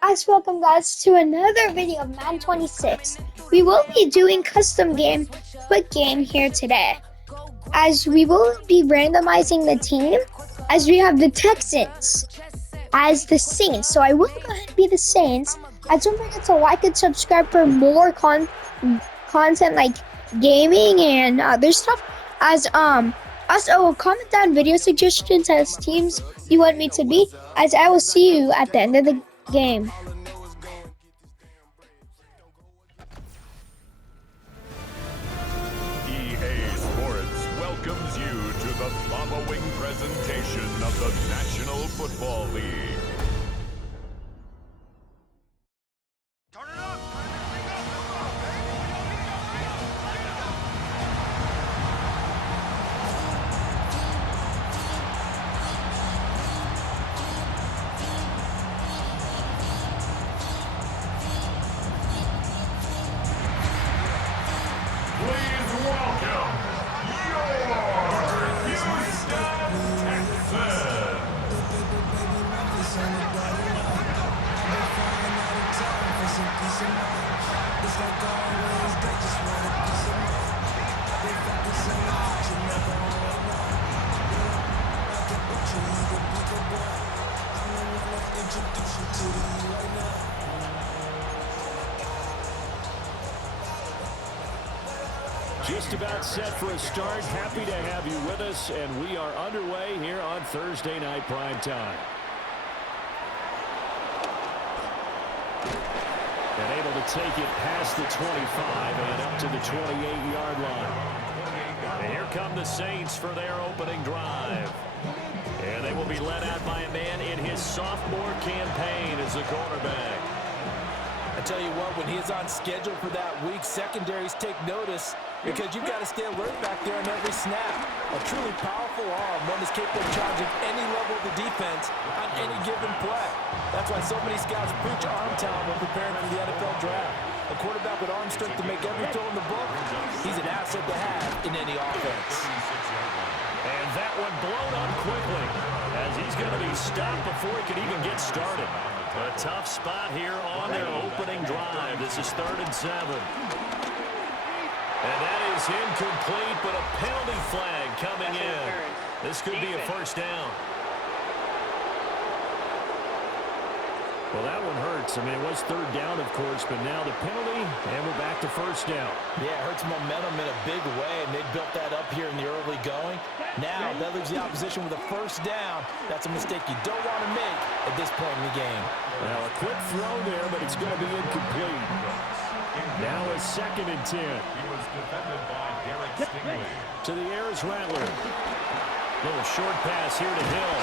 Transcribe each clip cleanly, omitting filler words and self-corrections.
Guys, welcome guys to another video of Madden 26. We will be doing custom game, quick game here today. As we will be randomizing the team, as we have the Texans as the Saints. So I will go ahead and be the Saints. And don't forget to like and subscribe for more content like gaming and other stuff. Also comment down video suggestions as teams you want me to be. As I will see you at the end of the game. EA Sports welcomes you to the following presentation of the National Football League. Please welcome your Houston Texans. Just about set for a start. Happy to have you with us, and we are underway here on Thursday Night Prime Time. And able to take it past the 25 and up to the 28-yard line. And here come the Saints for their opening drive. And they will be led out by a man in his sophomore campaign as a quarterback. I tell you what, when he's on schedule for that week, secondaries take notice because you've got to stay alert back there on every snap. A truly powerful arm, one is capable of charging any level of the defense on any given play. That's why so many scouts preach arm talent when preparing for the NFL draft. A quarterback with arm strength to make every throw in the book, he's an asset to have in any offense. And that one blown up quickly as he's going to be stopped before he can even get started. A tough spot here on their opening drive. This is 3rd and 7. And that is incomplete, but a penalty flag coming in. This could be a first down. Well, that one hurts. I mean, it was 3rd down, of course, but now the penalty, and we're back to first down. Yeah, it hurts momentum in a big way, and they built that up here in the early going. Now, that leaves the opposition with a first down. That's a mistake you don't want to make at this point in the game. Now, a quick throw there, but it's going to be incomplete. Now a 2nd and 10. He was defended by Derek Stingley. To the air is Rattler. Little short pass here to Hill.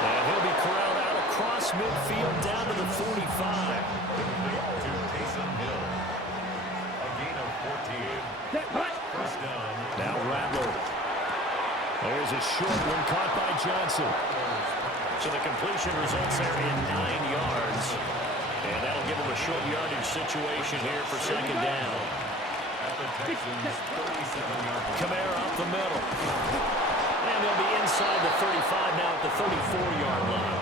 And he'll be corralled out across midfield down to the 45. To Taysom Hill. A gain of 14. First down. Now Rattler. There's a short one caught by Johnson. So the completion results there in 9 yards. And that'll give him a short yardage situation here for 2nd down. At the Texans' 37-yard line. Kamara up the middle. And they'll be inside the 35 now at the 34-yard line.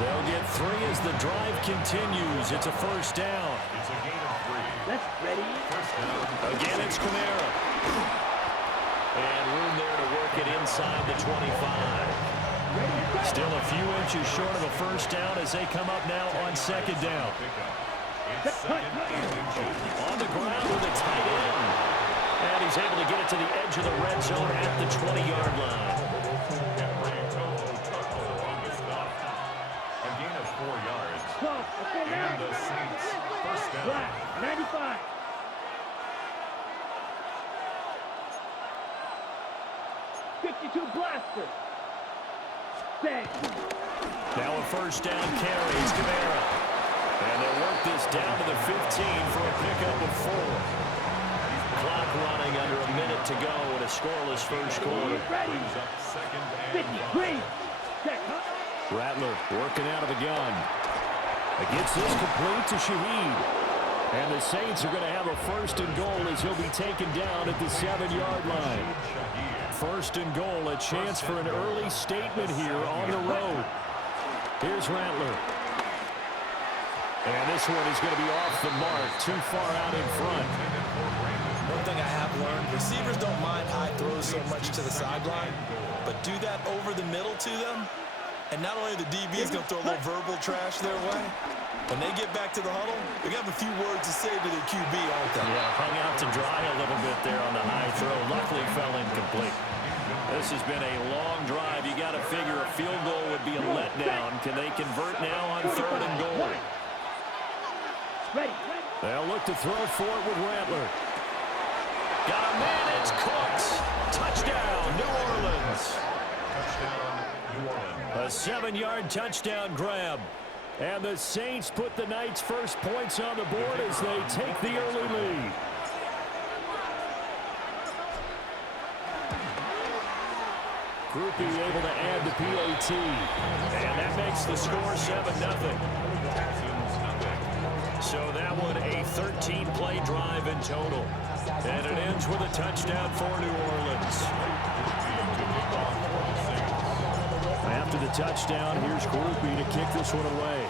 They'll get 3 as the drive continues. It's a first down. It's a gain of 3. That's ready. First down. Again, it's Kamara. And room there to work it inside the 25. Still a few inches short of a first down as they come up now on 2nd down. It's 2nd and inches. On the ground with a tight end. And he's able to get it to the edge of the red zone at the 20-yard line. On the stop. A gain of 4 yards. And the Saints first down. 95. Blaster. Now a first down carry. It's Kamara. And they'll work this down to the 15 for a pickup of 4. Clock running under a minute to go in a scoreless first quarter. Brings up 2nd and 5. Rattler working out of the gun. Gets this complete to Shaheed. And the Saints are going to have a 1st and goal as he'll be taken down at the 7-yard line. 1st and goal, a chance for an early statement here on the road. Here's Rattler. And this one is going to be off the mark, too far out in front. One thing I have learned, receivers don't mind high throws so much to the sideline, but do that over the middle to them, and not only the DB is going to throw a little verbal trash their way, when they get back to the huddle, they're going to have a few words to say to their QB, aren't they? Yeah, hung out to dry a little bit there on the high throw. Luckily fell incomplete. This has been a long drive. You got to figure a field goal would be a letdown. Can they convert now on 3rd and goal? They'll look to throw for it with Rattler. Got a man, it's Cooks. Touchdown, New Orleans. A 7-yard touchdown grab. And the Saints put the Knights' first points on the board as they take the early lead. Groupie able to add the PAT. And that makes the score 7-0. So that one a 13-play drive in total. And it ends with a touchdown for New Orleans. After the touchdown, here's Groupie to kick this one away.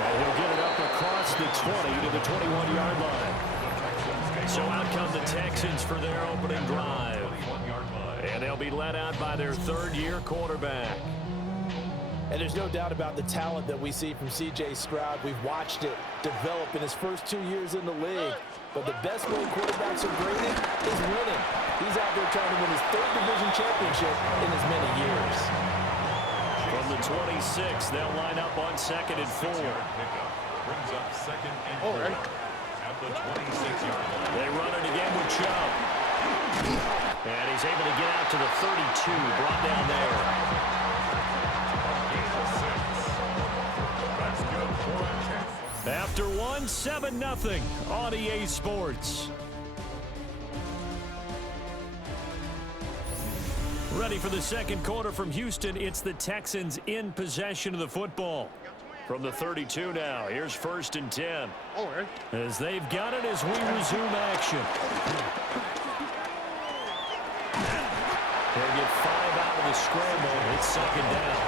And he'll get it up across the 20 to the 21-yard line. So out come the Texans for their opening drive. And they'll be led out by their 3rd-year quarterback. And there's no doubt about the talent that we see from C.J. Stroud. We've watched it develop in his first 2 years in the league. But the best way quarterbacks are graded is winning. He's out there trying to win his 3rd division championship in as many years. From the 26, they'll line up on 2nd and 4. Brings up 2nd and 4 at the 26-yard line. They run it again with Chubb. And he's able to get out to the 32, brought down there. After one, 7-0 on EA Sports. Ready for the second quarter from Houston. It's the Texans in possession of the football. From the 32 now, here's 1st and 10. As they've got it as we resume action. They'll get 5 out of the scramble. It's 2nd down.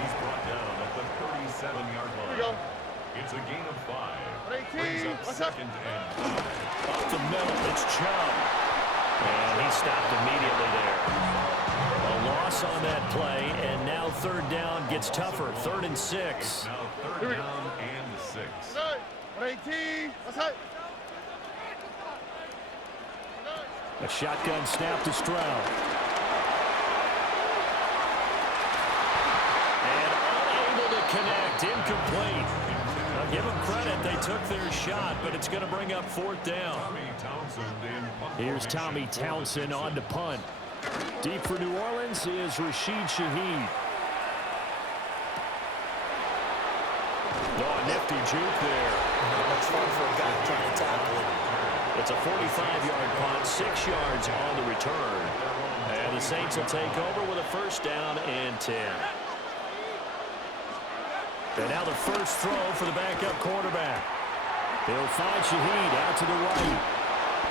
He's brought down at the 37-yard line. It's a gain of 5. Brings up 2nd and 5. Up the middle, it's Chubb. And he stopped immediately there. A loss on that play, and now 3rd down gets tougher. 3rd and 6. Now 3rd down and 6. A shotgun snap to Stroud. And unable to connect, incomplete. Now give them credit, they took their shot, but it's going to bring up 4th down. Here's Tommy Townsend on to punt. Deep for New Orleans is Rashid Shaheed. Oh, a nifty juke there. That's fun for a guy trying to tackle it. It's a 45-yard punt, 6 yards on the return. And the Saints will take over with a 1st down and 10. And now the first throw for the backup quarterback. They'll find Shaheed out to the right.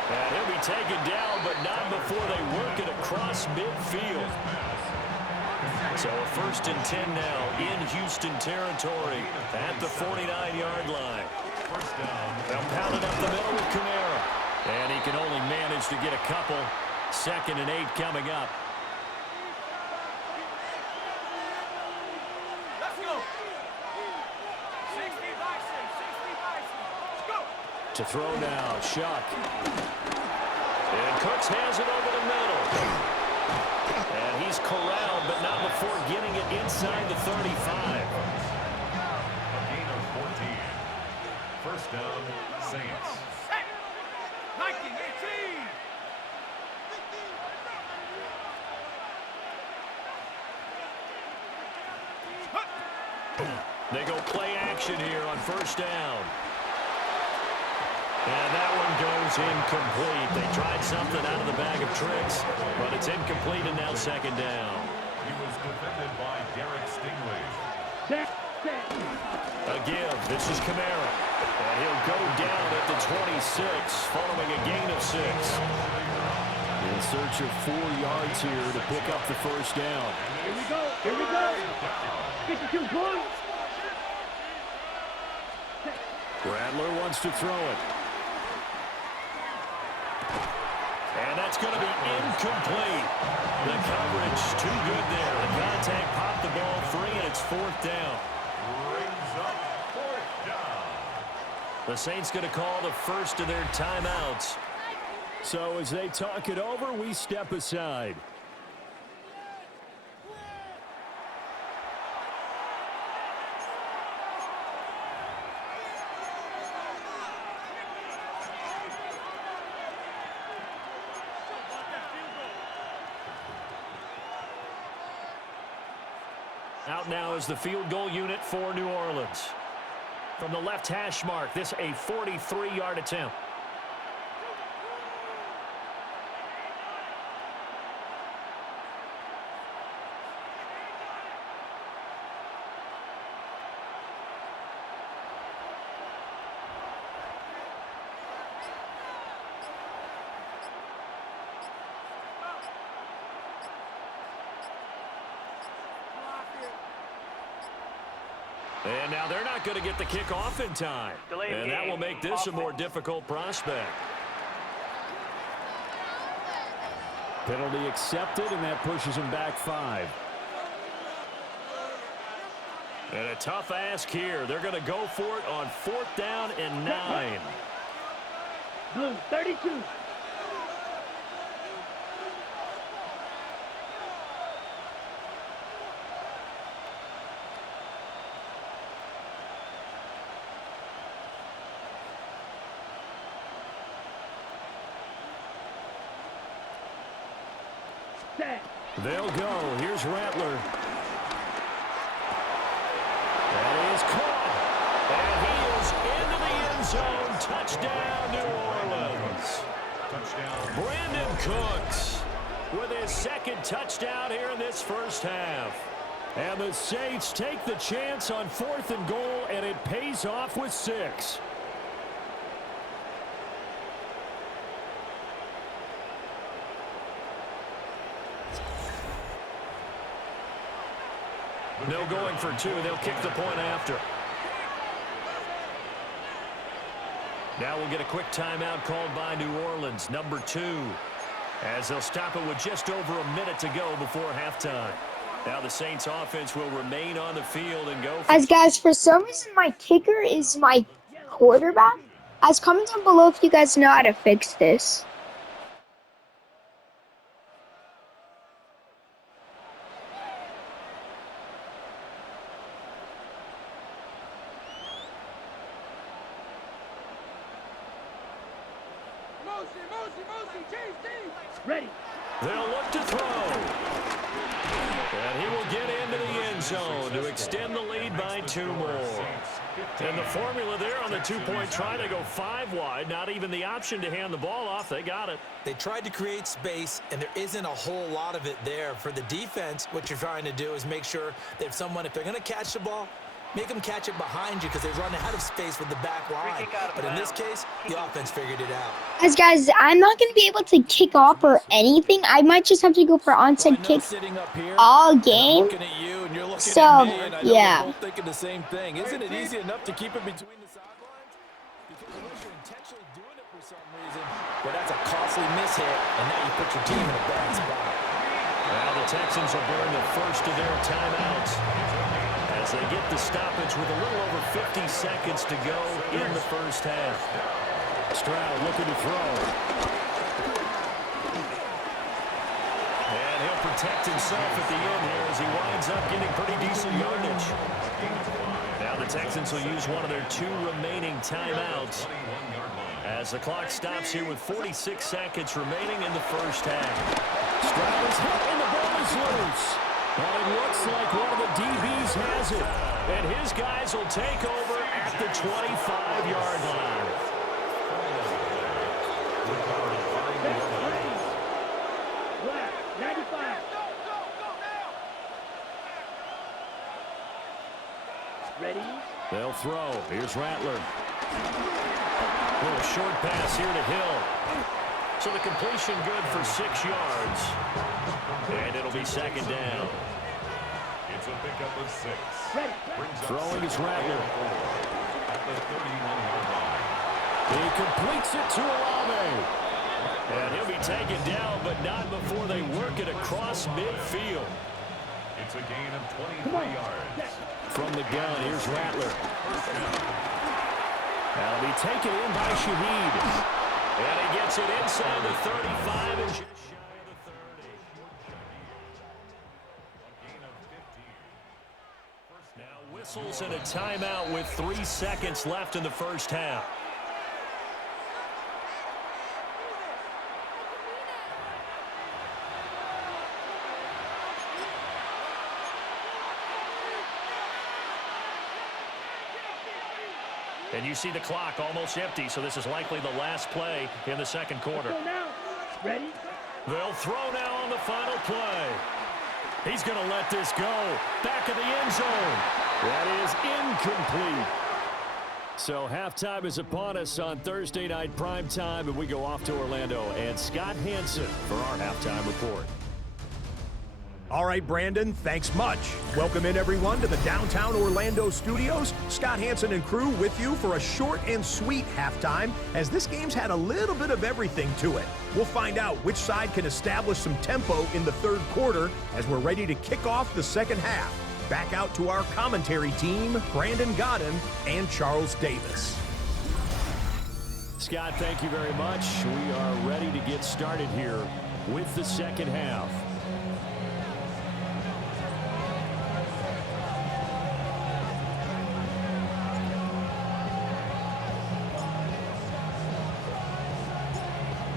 And he'll be taken down, but not before they work it across midfield. So a 1st and 10 now in Houston territory at the 49-yard line. They'll pound it up the middle with Kamara. And he can only manage to get a couple. 2nd and 8 coming up. To throw now, Shuck. And Cooks has it over the middle. And he's corralled, but not before getting it inside the 35. A gain of 14. 1st down, Saints. They go play action here on 1st down. And that one goes incomplete. They tried something out of the bag of tricks, but it's incomplete and now 2nd down. He was defended by Derek Stingley. A give. This is Kamara. And he'll go down at the 26 following a gain of 6. In search of 4 yards here to pick up the first down. Here we go. Here we go. Get the 2 points. Rattler wants to throw it. And that's going to be incomplete. The coverage too good there. The contact popped the ball free, and it's 4th down. Brings up 4th down. The Saints going to call the first of their timeouts. So as they talk it over, we step aside. Out now is the field goal unit for New Orleans. From the left hash mark, this a 43-yard attempt. And now they're not going to get the kick off in time. And that will make this a more difficult prospect. Penalty accepted, and that pushes him back 5. And a tough ask here. They're going to go for it on 4th down and 9. Blue, 32. They'll go. Here's Rattler. And he is caught. And he is into the end zone. Touchdown, New Orleans. Touchdown. Brandon Cooks with his 2nd touchdown here in this first half. And the Saints take the chance on 4th and goal, and it pays off with 6. No going for 2. They'll kick the point after. Now we'll get a quick timeout called by New Orleans, number 2, as they'll stop it with just over a minute to go before halftime. Now the Saints offense will remain on the field and go. As guys, for some reason, my kicker is my quarterback. As comment down below if you guys know how to fix this. Ready. They'll look to throw. And he will get into the end zone to extend the lead by 2 more. And the formula there on the 2-point try, they go 5 wide. Not even the option to hand the ball off. They got it. They tried to create space, and there isn't a whole lot of it there. For the defense, what you're trying to do is make sure that if they're going to catch the ball, make them catch it behind you because they run out of space with the back line. But in this case, the offense figured it out. As guys, I'm not going to be able to kick off or anything. I might just have to go for onside kick all game. So, yeah. We're both thinking the same thing. Isn't it easy enough to keep it between the sidelines? Because unless you're intentionally doing it for some reason, well, that's a costly miss hit, and now you put your team in a bad spot. Well, the Texans will burn the first of their timeouts as they get the stoppage with a little over 50 seconds to go in the first half. Stroud looking to throw. And he'll protect himself at the end here as he winds up getting pretty decent yardage. Now the Texans will use one of their 2 remaining timeouts as the clock stops here with 46 seconds remaining in the first half. Stroud is hit and the ball is loose. Well, it looks like one of the DBs has it. And his guys will take over at the 25-yard line. Black, 95. Ready. They'll throw. Here's Rattler. Little short pass here to Hill. So the completion good for 6 yards. And it'll be second down. It's a pickup of 6. Throwing is Rattler. At the 31-yard line. He completes it to Olave. And he'll be taken down, but not before they work it across midfield. It's a gain of 23 yards. From the gun, here's Rattler. That'll be taken in by Shaheed. And he gets it inside the 35 and just shy of the 30. Now whistles and a timeout with 3 seconds left in the first half. And you see the clock almost empty, so this is likely the last play in the second quarter. Ready? They'll throw now on the final play. He's going to let this go. Back of the end zone. That is incomplete. So halftime is upon us on Thursday night primetime, and we go off to Orlando. And Scott Hansen for our halftime report. All right, Brandon, thanks much. Welcome in, everyone, to the downtown Orlando studios. Scott Hansen and crew with you for a short and sweet halftime, as this game's had a little bit of everything to it. We'll find out which side can establish some tempo in the third quarter as we're ready to kick off the second half. Back out to our commentary team, Brandon Godden and Charles Davis. Scott, thank you very much. We are ready to get started here with the second half.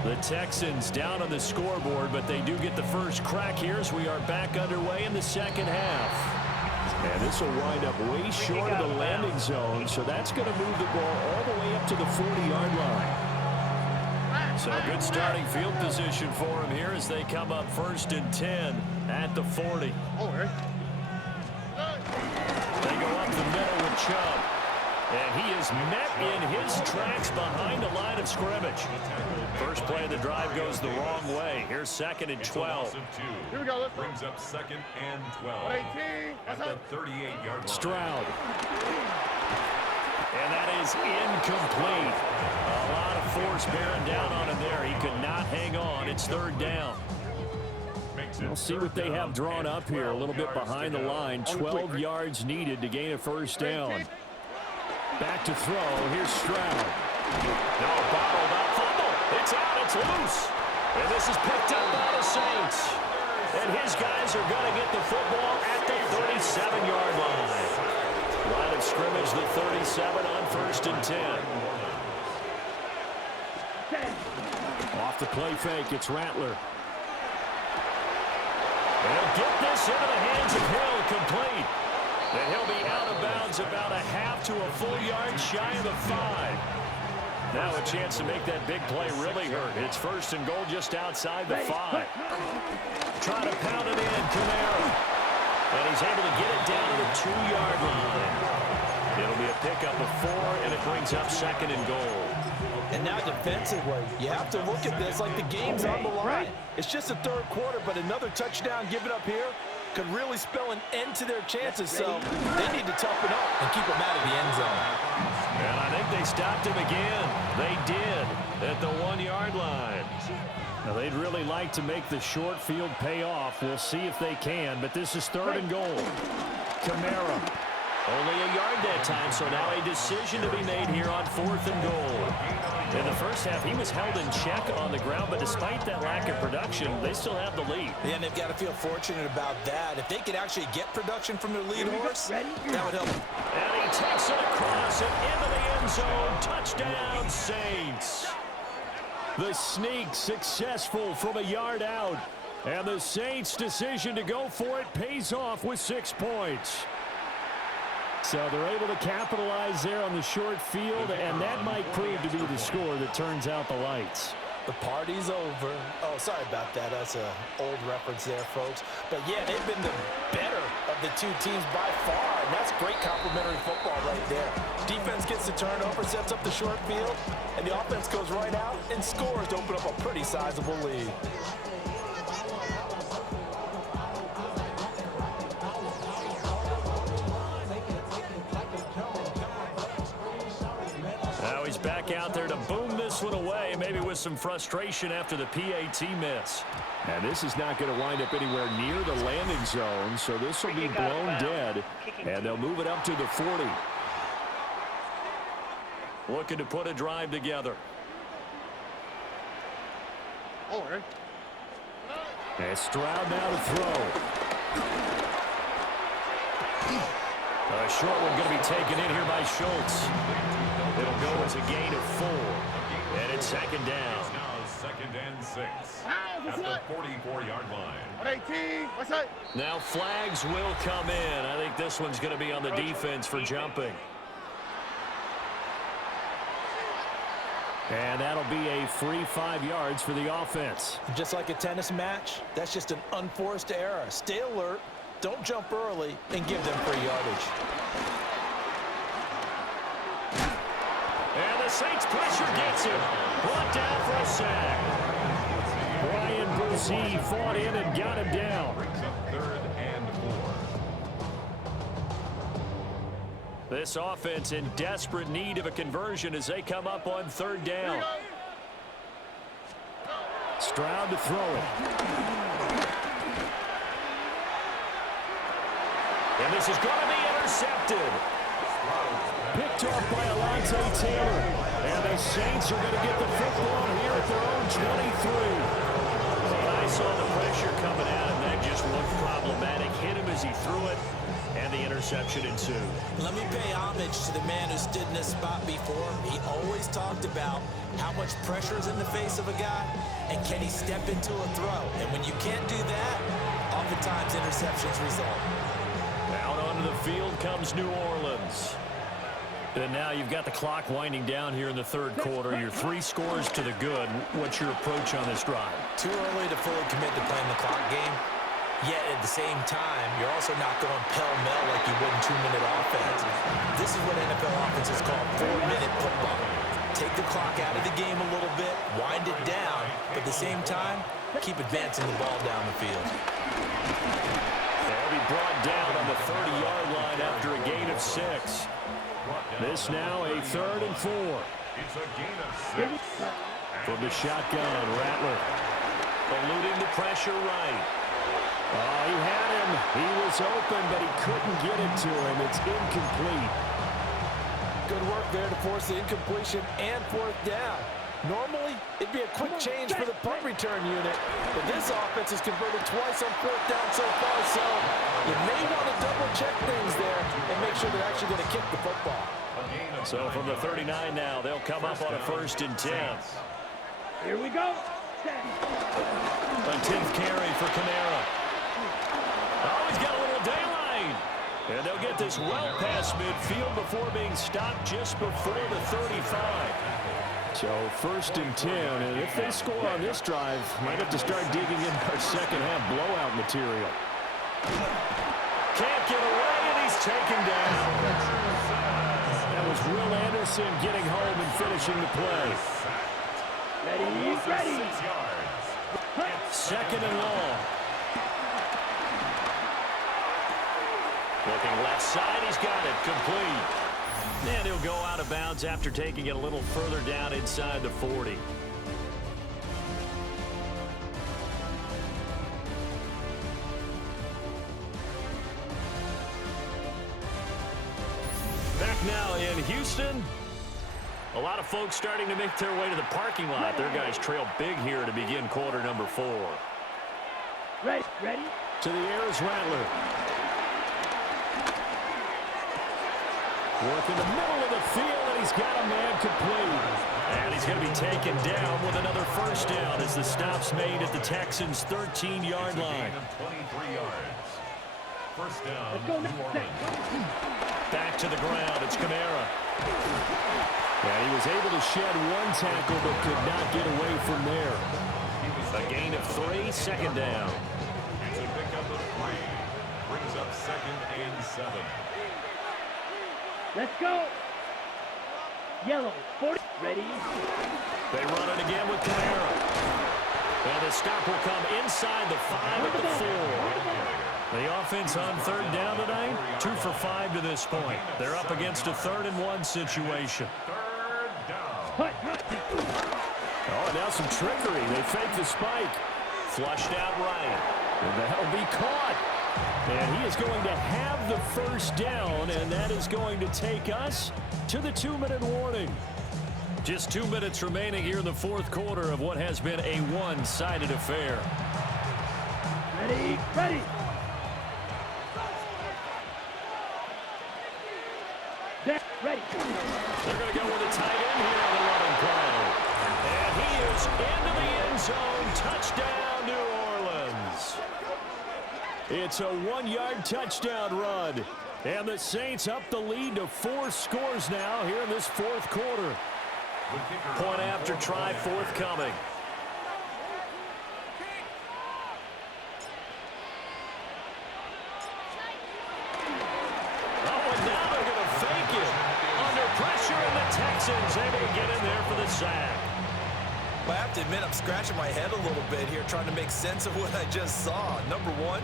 The Texans down on the scoreboard, but they do get the first crack here as we are back underway in the second half. And this will wind up way short of the landing zone, so that's going to move the ball all the way up to the 40-yard line. So good starting field position for him here as they come up 1st and 10 at the 40. They go up the middle with Chubb. And he is met in his tracks behind the line of scrimmage. First play of the drive goes the wrong way. Here's 2nd and 12. Here we go. Brings up 2nd and 12. At the 38-yard line. Stroud. And that is incomplete. A lot of force bearing down on him there. He could not hang on. It's 3rd down. We'll see what they have drawn up here. A little bit behind the line. 12 yards needed to gain a first down. Back to throw. Here's Stroud. No, bottled up. Fumble. It's out. It's loose. And this is picked up by the Saints. And his guys are going to get the football at the 37-yard line. Line of scrimmage, the 37 on 1st and 10. Off the play fake. It's Rattler. They'll get this into the hands of Hill, complete. And he'll be out of bounds about a half to a full yard shy of the 5. Now a chance to make that big play really hurt. It's 1st and goal just outside the 5. Trying to pound it in, Camara. And he's able to get it down to the 2-yard line. It'll be a pickup of 4, and it brings up 2nd and goal. And now defensively, you have to look at this like the game's on the line. It's just the third quarter, but another touchdown given up here could really spell an end to their chances, so they need to toughen up and keep them out of the end zone. And I think they stopped him again. They did at the 1-yard line. Now, they'd really like to make the short field pay off. We'll see if they can, but this is 3rd and goal. Camara. Only a yard that time, so now a decision to be made here on 4th and goal. In the first half, he was held in check on the ground, but despite that lack of production, they still have the lead. Yeah, and they've got to feel fortunate about that. If they could actually get production from their lead horse, that would help. And he takes it across and into the end zone. Touchdown, Saints. The sneak successful from a yard out. And the Saints' decision to go for it pays off with 6 points. So they're able to capitalize there on the short field, and that might prove to be the score that turns out the lights. The party's over. Oh, sorry about that. That's an old reference there, folks. But, yeah, they've been the better of the two teams by far, and that's great complementary football right there. Defense gets the turnover, sets up the short field, and the offense goes right out and scores to open up a pretty sizable lead. Now he's back out there to boom this one away, maybe with some frustration after the PAT miss. And this is not going to wind up anywhere near the landing zone, so this will be blown dead, and they'll move it up to the 40. Looking to put a drive together. And Stroud now to throw. A short one going to be taken in here by Schultz. It'll go as a gain of 4. And it's second down. Now 2nd and 6 at the 44-yard line. 18, what's that? Now flags will come in. I think this one's going to be on the defense for jumping. And that'll be a free 5 yards for the offense. Just like a tennis match, that's just an unforced error. Stay alert, don't jump early, and give them free yardage. And the Saints pressure gets him. Brought down for a sack. Brian Brzee fought in and got him down. Brings up 3rd and 4. This offense in desperate need of a conversion as they come up on 3rd down. Stroud to throw it. And this is going to be intercepted. Picked off by Alontae Taylor. And the Saints are going to get the football here at their own 23. When I saw the pressure coming at him, that just looked problematic. Hit him as he threw it, and the interception ensued. Let me pay homage to the man who stood in this spot before. He always talked about how much pressure is in the face of a guy, and can he step into a throw. And when you can't do that, oftentimes interceptions result. Out onto the field comes New Orleans. And now you've got the clock winding down here in the 3rd quarter. Your 3 scores to the good. What's your approach on this drive? Too early to fully commit to playing the clock game. Yet at the same time, you're also not going pell-mell like you would in 2-minute offense. This is what NFL offenses call 4-minute football. Take the clock out of the game a little bit, wind it down, but at the same time, keep advancing the ball down the field. They'll be brought down on the 30-yard line after a gain of 6. This now a 3rd and 4. It's a gain of 6. From the shotgun, Rattler. Eluding the pressure right. Oh, he had him. He was open, but he couldn't get it to him. It's incomplete. Good work there to force the incompletion and 4th down. Normally, it'd be a quick change for the punt return unit, but this offense has converted twice on 4th down so far, so you may want to double-check things there and make sure they're actually going to kick the football. So from the 39 now, they'll come up on a 1st and 10. Here we go. A 10th carry for Kamara. Oh, he's got a little daylight. And they'll get this well past midfield before being stopped just before the 35. So 1st and 10, and if they score on this drive, might have to start digging in our second half blowout material. Can't get away, and he's taken down. That was Will Anderson getting home and finishing the play. Ready. 2nd and long. Looking left side, he's got it, complete. And he'll go out of bounds after taking it a little further down inside the 40. Back now in Houston. A lot of folks starting to make their way to the parking lot. Their guys trail big here to begin quarter number 4. Ready. To the air is Rattler. Work in the middle of the field, and he's got a man complete. And he's going to be taken down with another 1st down as the stop's made at the Texans' 13-yard line. 23 yards. 1st down, New Orleans. Back to the ground, it's Kamara. And he was able to shed one tackle but could not get away from there. A gain of 3, second down. It's a pickup of 3. Brings up 2nd and 7. Let's go. Yellow, 40. Ready. They run it again with Kamara. And the stop will come inside the 5 at the 4. The offense on 3rd down tonight, 2 for 5 to this point. They're up against a 3rd and 1 situation. 3rd down. Oh, now some trickery. They fake the spike. Flushed out right. And that'll be caught. And he is going to have the first down, and that is going to take us to the 2-minute warning. Just 2 minutes remaining here in the 4th quarter of what has been a one-sided affair. Ready, ready. Ready. They're going to go with a tight end here on the running play. And he is into the end zone. Touchdown, New Orleans. It's a 1-yard touchdown run. And the Saints up the lead to 4 scores now here in this 4th quarter. Point after try forthcoming. Oh, and now they're going to fake it. Under pressure, and the Texans able to get in there for the sack. I have to admit, I'm scratching my head a little bit here trying to make sense of what I just saw. Number 1,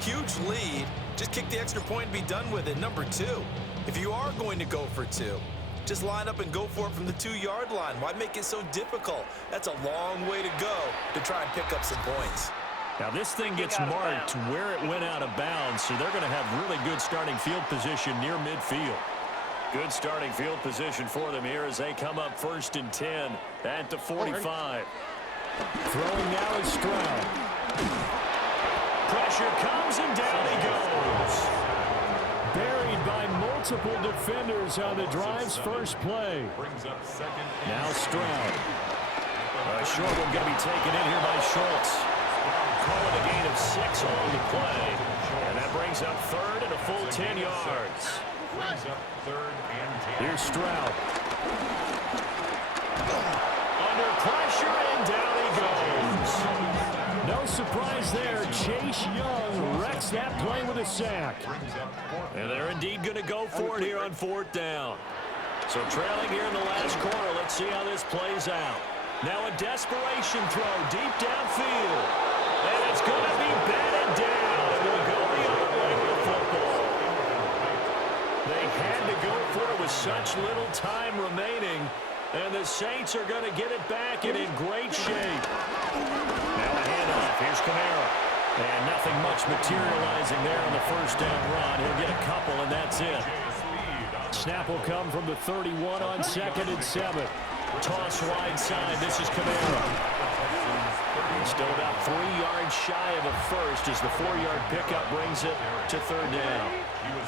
huge lead. Just kick the extra point and be done with it. Number 2, if you are going to go for 2, just line up and go for it from the 2-yard line. Why make it so difficult? That's a long way to go to try and pick up some points. Now this thing gets marked where it went out of bounds, so they're going to have really good starting field position near midfield. Good starting field position for them here as they come up 1st and 10 at the 45. Throwing now is Stroud. Pressure comes and down he goes. Buried by multiple defenders on the drive's first play. Brings up 2nd and Now Stroud. A short one going to be taken in here by Schultz. Call it a gain of 6 on the play. And that brings up 3rd and a full 10 yards. brings up 3rd and 10. Here's Stroud. Under pressure, and down he goes. No surprise there. Chase Young wrecks that play with a sack. And they're indeed going to go for it here on 4th down. So trailing here in the last quarter, let's see how this plays out. Now a desperation throw deep downfield. And it's going to be batted down. And we'll go the other way with the football. They had to go for it with such little time remaining. And the Saints are going to get it back and in great shape. Now a handoff. Here's Kamara. And nothing much materializing there on the first down run. He'll get a couple, and that's it. Snap will come from the 31 on 2nd and 7. Toss wide side. This is Kamara. Still about 3 yards shy of a first as the 4-yard pickup brings it to 3rd down.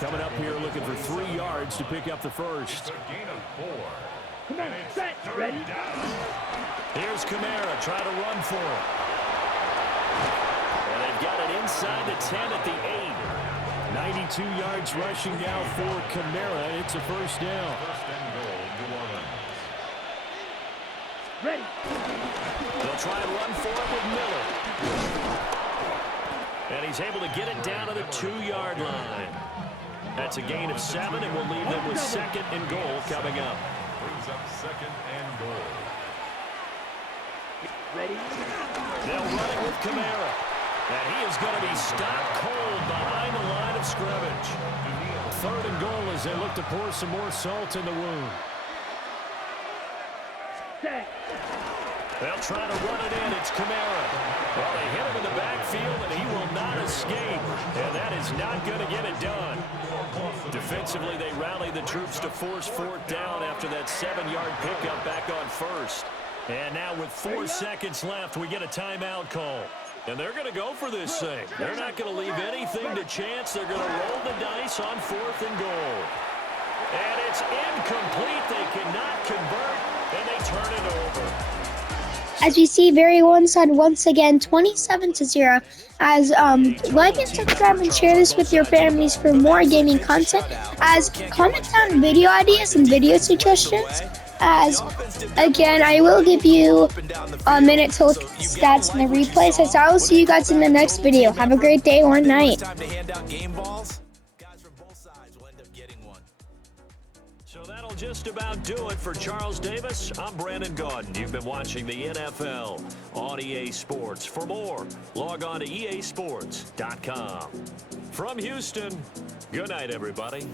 Coming up here looking for 3 yards to pick up the first. Gain of 4. Come on, set, ready? Here's Kamara trying to run for it. And they've got it inside the 10 at the 8. 92 yards rushing now for Kamara. It's a first down. First and goal, New Orleans. Ready. They'll try and run for it with Miller. And he's able to get it down to the 2-yard line. That's a gain of 7, and we'll leave them with 2nd and goal coming up. Brings up 2nd and goal. Ready. They'll run it with Kamara. And he is going to be stopped cold behind the line of scrimmage. 3rd and goal as they look to pour some more salt in the wound. Set. They'll try to run it in. It's Kamara. Well, they hit him in the backfield, and he will not escape. And that is not going to get it done. Defensively, they rally the troops to force 4th down after that 7-yard pickup back on 1st. And now with 4 seconds left, we get a timeout call. And they're going to go for this thing. They're not going to leave anything to chance. They're going to roll the dice on 4th and goal. And it's incomplete. They cannot convert, and they turn it over. As we see, very one-sided once again, 27-0. As like and subscribe and share this with your families for more gaming content. As comment down video ideas and video suggestions. As again, I will give you a minute to look at stats in the replay. So I will see you guys in the next video. Have a great day or night. So that'll just about do it for Charles Davis. I'm Brandon Gaudin. You've been watching the NFL on EA Sports. For more, log on to easports.com. From Houston, good night, everybody.